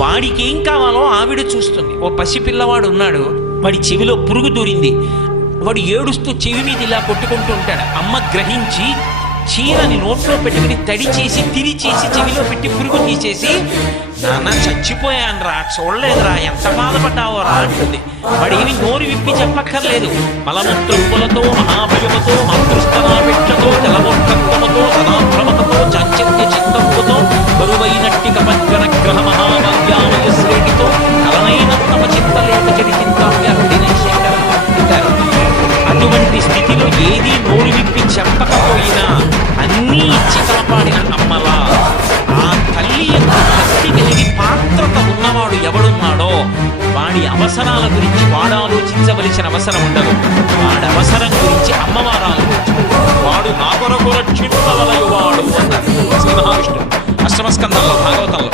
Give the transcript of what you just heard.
వాడికి ఏం కావాలో ఆవిడ చూస్తుంది. ఓ పసిపిల్లవాడు ఉన్నాడు, వాడి చెవిలో పురుగు దూరింది. వాడు ఏడుస్తూ చెవి మీద ఇలా కొట్టుకుంటూ ఉంటాడు. అమ్మ గ్రహించి చీరని నోట్లో పెట్టుకుని తడి చేసి తిరి చేసి చెవిలో పెట్టి పురుగు తీసేసి, నాన్న చచ్చిపోయాను రా, చూడలేదురా, ఎంత బాధపడ్డావో రా అంటుంది. వాడేమి నోరు విప్పి చెప్పక్కర్లేదు. మలమూత్రములతో మహాభయముతో మాతృస్తనాపేక్షతో జలమోత్కత్వముతో సదాభ్రమతో చాంచల్య చిత్తంతో బరువైనట్టి కపజ్జన గ్రహ మహావాద్యామయ శ్రేణితో కలనైనత్తమ చింతలేక చరిచింతావ్యాహుడిన శంకర అంటారు. అటువంటి స్థితిలో ఏది నోరు విప్పి చెప్పకపోయినా అన్నీ ఇచ్చి కాపాడిన అమ్మలా ఆ తల్లి యొక్క భక్తి కలిగి పాత్రత ఉన్నవాడు ఎవడున్నాడో వాడి అవసరాల గురించి వాడు ఆలోచించవలసిన అవసరం ఉండదు. వాడి అవసరం గురించి అమ్మవారు ఆలోచించు. వాడు నా కొరకు రక్షింపవలయువాడు అన్నారు శ్రీ మహావిష్ణువు అష్టమ స్కందంలో భాగవతంలో.